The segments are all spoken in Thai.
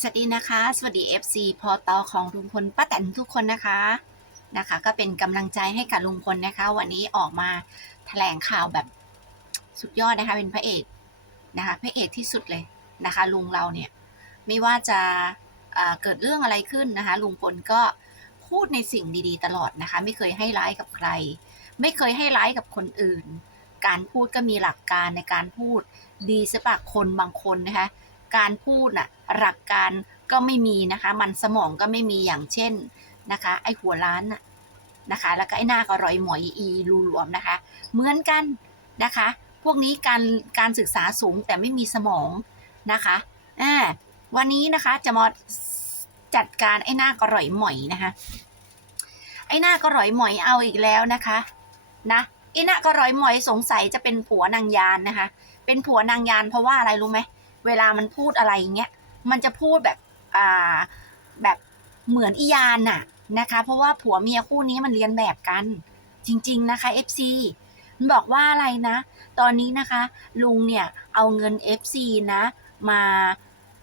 สวัสดีนะคะ สวัสดี FC พอตอของลุงพลป้าแตนทุกคนนะคะนะคะ ก็เป็นกำลังใจให้กับลุงพลนะคะ วันนี้ออกมาแถลงข่าวแบบสุดยอดนะคะ เป็นพระเอกนะคะพระเอกที่สุดเลยนะคะ ลุงเราเนี่ยไม่ว่าจะเเกิดเรื่องอะไรขึ้นนะคะ ลุงพลก็พูดในสิ่งดีๆ ตลอดนะคะ ไม่เคยให้ร้ายกับใคร ไม่เคยให้ร้ายกับคนอื่น การพูดก็มีหลักการในการพูดดีสปากคนบางคนนะคะ การพูดน่ะหลักการก็ไม่มีนะคะ มันสมองก็ไม่มีอย่างเช่นนะคะ ไอ้หัวล้านน่ะนะคะ แล้วก็ไอ้หน้ากระรอยหมอยอีรูหลวมนะคะ เหมือนกันนะคะ พวกนี้การการศึกษาสูงแต่ไม่มีสมองนะคะอ่าวันนี้นะคะจะมาจัดการไอ้หน้ากระรอยหมอยนะคะ ไอ้หน้ากระรอยหมอยเอาอีกแล้วนะคะนะไอ้หน้ากระรอยหมอยสงสัยจะเป็นผัวนางยานนะคะ เป็นผัวนางยานเพราะว่าอะไรรู้ไหมเเวลามันพูดอะไรเงี้ยมันจะพูดแบบอ่าแบบเหมือนอียานน่ะนะคะ เพราะว่าผัวเมียคู่นี้มันเรียนแบบกัน จริง ๆนะคะ FC มันบอกว่าอะไรนะ ตอนนี้นะคะ ลุงเนี่ยเอาเงิน FC นะมา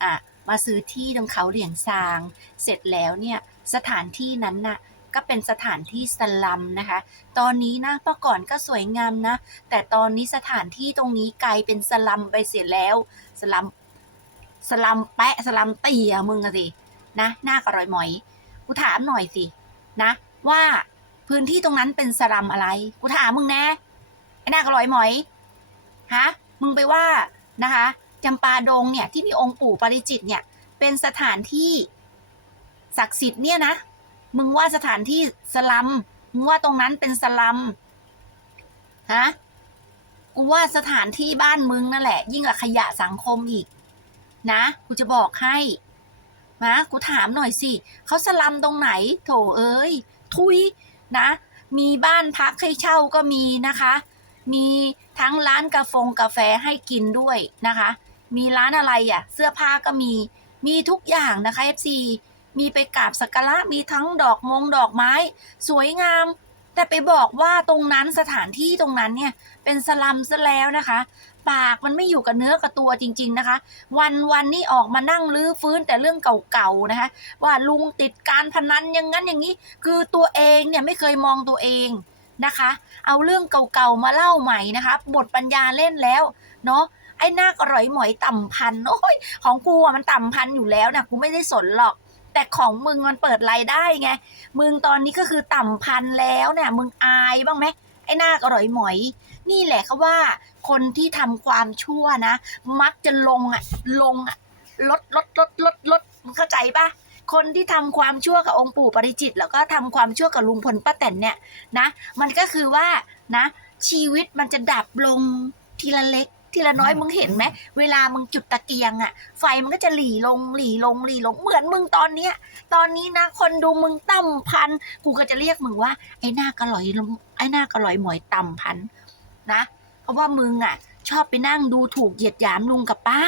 อะมาซื้อที่ตรงเขาเหลียงซาง เสร็จแล้วเนี่ยสถานที่นั้นน่ะ ก็เป็นสถานที่สลัมนะคะ ตอนนี้นะเมื่อก่อนก็สวยงามนะ แต่ตอนนี้สถานที่ตรงนี้กลายเป็นสลัมไปเสียแล้ว สลัม สลัมแปะสลัมเตียมึงอะสิ นะหน้ากระรอยหมอย กูถามหน่อยสิ นะ ว่าพื้นที่ตรงนั้นเป็นสลัมอะไร กูถามมึงแน่ไอ้หน้ากระรอยหมอย ฮะ มึงไปว่านะคะจำปาดงเนี่ยที่มีองค์ปู่ปริจิตเนี่ยเป็นสถานที่ศักดิ์สิทธิ์เนี่ยนะ มึงว่าสถานที่สลัม มึงว่าตรงนั้นเป็นสลัม ฮะ กูว่าสถานที่บ้านมึงนั่นแหละ ยิ่งกว่าขยะสังคมอีก นะ กูจะบอกให้นะกูถามหน่อยสิ เขาสลัมตรงไหน โถเอ้ย ทุย นะ มีบ้านพักให้เช่าก็มีนะคะ มีทั้งร้านกาแฟกาแฟให้กินด้วยนะคะ มีร้านอะไรอะ เสื้อผ้าก็มี มีทุกอย่างนะคะ FC มีไปกราบสักการะมีทั้งดอกมงดอกไม้ สวยงาม แต่ไปบอกว่าตรงนั้นสถานที่ตรงนั้นเนี่ยเป็นสลัมซะแล้วนะคะ ปากมันไม่อยู่กับเนื้อกับตัวจริง ๆนะคะ วันวันนี้ออกมานั่งลื้อฟื้นแต่เรื่องเก่าๆนะคะว่าลุงติดการพนันอย่างนั้นอย่างนี้ คือตัวเองเนี่ยไม่เคยมองตัวเองนะคะ เอาเรื่องเก่าๆมาเล่าใหม่นะคะบทปัญญาเล่นแล้วเนาะไอ้หน้ากอร่อยหมอยต่ำพันโอ้ยของกูอะมันต่ำพันอยู่แล้วนะกูไม่ได้สนหรอก แต่ของมึงมันเปิดรายได้ไง มึงตอนนี้ก็คือต่ำพันแล้วเนี่ย มึงอายบ้างไหมไอ้หน้ากอร่อยหมอย นี่แหละเขาว่า คนที่ทำความชั่วนะ มักจะลงอะลงอะลดลดลดลดลดมึงเข้าใจปะคนที่ทำความชั่วกับองค์ปู่ปริจิต แล้วก็ทำความชั่วกับลุงพลป้าแตนเนี่ยนะ มันก็คือว่านะ ชีวิตมันจะดับลงทีละเล็ก ทีละน้อยมึงเห็นไหมเวลามึงจุดตะเกียงอะไฟมันก็จะหลีลงหลีลงหลีลงเหมือนมึงตอนเนี้ย ตอนนี้นะคนดูมึงต่ำพันกูก็จะเรียกมึงว่า ไอ้หน้ากระหลอยลงไอ้หน้ากระหลอยหมอยต่ำพันนะเพราะว่ามึงอะชอบไปนั่งดูถูกเหยียดหยามลุงกับป้า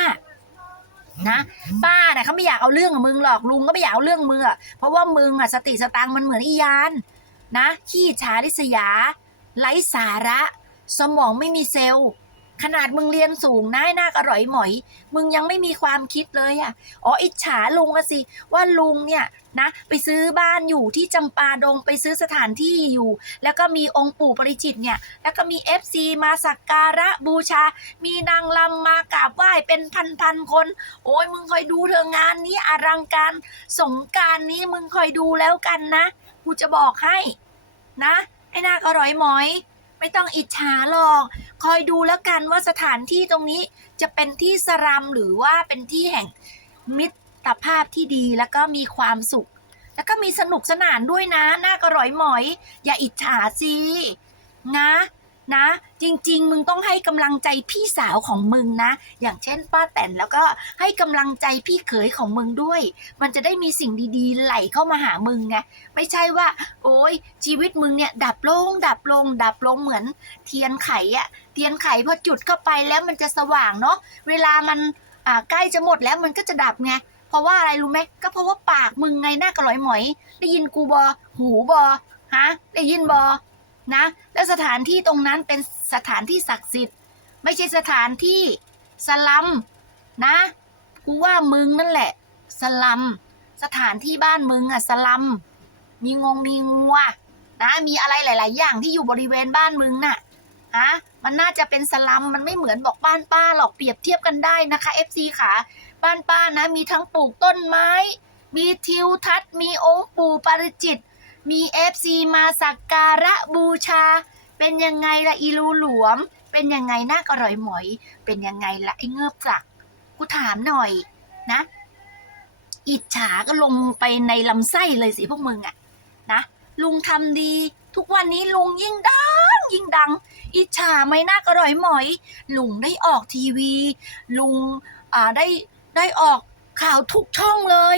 นะป้าเนี่ยเขาไม่อยากเอาเรื่องกับมึงหรอกลุงก็ไม่อยากเอาเรื่องมึงอะเพราะว่ามึงอะสติสตังค์มันเหมือนอียานนะขี้ฉาริษยา ไร้สาระ สมองไม่มีเซลล์ ขนาดมึงเรียนสูงนะหน้ากระร่อยหมอย มึงยังไม่มีความคิดเลยอะ อ๋ออิจฉาลุงอะสิ ว่าลุงเนี่ยนะ ไปซื้อบ้านอยู่ที่จำปาดงไปซื้อสถานที่อยู่ แล้วก็มีองค์ปู่ปริจิตรเนี่ย แล้วก็มีเอฟซีมาสักการะบูชา มีนางลำมากราบไหว้เป็นพันๆคน โอ้ยมึงคอยดูเธองานนี้อลังการสงกรารนี้มึงคอยดูแล้วกันนะกูจะบอกให้ นะไอ้นาคอร่อยหมอย ไม่ต้องอิจฉาหรอก คอยดูแล้วกันว่าสถานที่ตรงนี้จะเป็นที่สรัมหรือว่าเป็นที่แห่งมิตรภาพที่ดีแล้วก็มีความสุข แล้วก็มีสนุกสนานด้วยนะ น่ากระร่อยหมอย อย่าอิจฉาสินะ นะ จริง ๆ มึงต้องให้กำลังใจพี่สาวของมึงนะ อย่างเช่นป้าแตนแล้วก็ให้กำลังใจพี่เขยของมึงด้วย มันจะได้มีสิ่งดีๆ ไหลเข้ามาหามึงไงไม่ใช่ว่า โอ้ยชีวิตมึงเนี่ย ดับลง ดับลง ดับลงเหมือน เทียนไขอะเทียนไขพอจุดเข้าไปแล้วมันจะสว่างเนาะเวลามันอ่าใกล้จะหมดแล้วมันก็จะดับไงเพราะว่าอะไรรู้ไหมก็เพราะว่าปากมึงไงหน้ากระหลอยหมอย ได้ยินกูบอหูบอฮะ ได้ยินบอ นะ แล้วสถานที่ตรงนั้นเป็นสถานที่ศักดิ์สิทธิ์ ไม่ใช่สถานที่สลัมนะ กูว่ามึงนั่นแหละ สลัม สถานที่บ้านมึงอะสลัม มีงงมีงัวนะ มีอะไรหลาย ๆ อย่างที่อยู่บริเวณบ้านมึงน่ะฮะมันน่าจะเป็นสลัม มันไม่เหมือนบอกบ้านป้าหรอกเปรียบเทียบกันได้นะคะ FC ค่ะ บ้านป้านะ มีทั้งปลูกต้นไม้ มีทิวทัศน์ มีองค์ปู่ปาริจิต มี FC มาสักการะบูชา เป็นยังไงละอีรูหลวม เป็นยังไงน่าอร่อยหมอย เป็นยังไงละไอ้เงือบสัก กูถามหน่อยนะ อิจฉาก็ลงไปในลำไส้เลยสิพวกมึงอะนะ ลุงทำดี ทุกวันนี้ลุงยิ่งดังยิ่งดัง อิจฉาไหมน่าอร่อยหมอย ลุงได้ออกทีวี ลุงอ่าได้ได้ออกข่าวทุกช่องเลย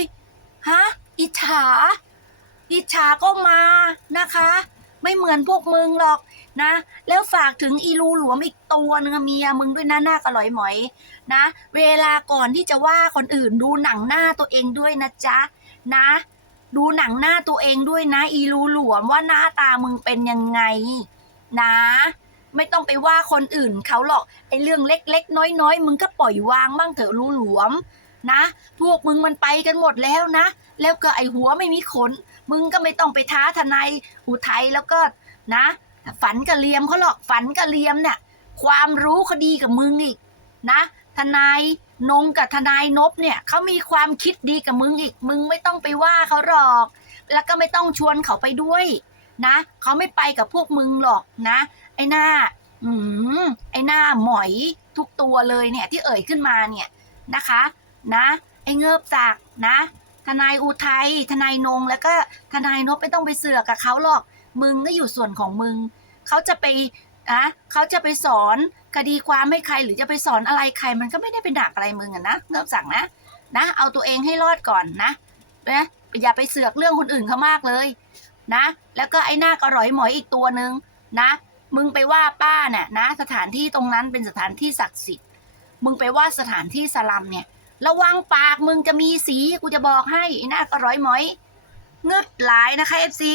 ฮะ อิจฉา อิจฉาก็มานะคะ ไม่เหมือนพวกมึงหรอกนะ แล้วฝากถึงอีรูหลวมอีกตัวนึงอเมียมึงด้วยนะหน้ากอร่อยหมอยนะ เวลาก่อนที่จะว่าคนอื่นดูหนังหน้าตัวเองด้วยนะจ๊ะนะ ดูหนังหน้าตัวเองด้วยนะ อีรูหลวมว่าหน้าตามึงเป็นยังไง นะ ไม่ต้องไปว่าคนอื่นเขาหรอกไอ้เรื่องเล็กๆน้อยๆมึงก็ปล่อยวางบ้างเถอะรูหลวม นะ พวกมึงมันไปกันหมดแล้วนะ แล้วก็ไอหัวไม่มีขน มึงก็ไม่ต้องไปท้าทนายอุทัยแล้วก็นะ ฝันกะเลียมเขาหรอกฝันกะเลียมเนี่ยความรู้เขาดีกับมึงอีกนะ ทนายนงกับทนายนบเนี่ยเขามีความคิดดีกับมึงอีก มึงไม่ต้องไปว่าเขาหรอก แล้วก็ไม่ต้องชวนเขาไปด้วยนะเขาไม่ไปกับพวกมึงหรอกนะ ไอ้หน้า อืมไอ้หน้าหมอยทุกตัวเลยเนี่ยที่เอ่ยขึ้นมาเนี่ยนะคะ นะ ไอ้เงือบจากนะ ทนายอุทัยทนายนงแล้วก็ทนายนบไม่ต้องไปเสือกกับเขาหรอก มึงก็อยู่ส่วนของมึงเขาจะไปอะเขาจะไปสอนคดีความให้ใครหรือจะไปสอนอะไรใคร มันก็ไม่ได้เป็นดักอะไรมึงอะนะเริ่มสั่งนะนะ เอาตัวเองให้รอดก่อนนะนะอย่าไปเสือกเรื่องคนอื่นเขามากเลยนะ แล้วก็ไอ้หน้ากระร้อยหมอยอีกตัวหนึ่งนะ มึงไปว่าป้าเนี่ยนะ สถานที่ตรงนั้นเป็นสถานที่ศักดิ์สิทธิ์ มึงไปว่าสถานที่สลัมเนี่ย ระวังปากมึงจะมีสีกูจะบอกให้ไอ้หน้าก็ร้อยหมอยเงืดหลายนะคะเอฟซี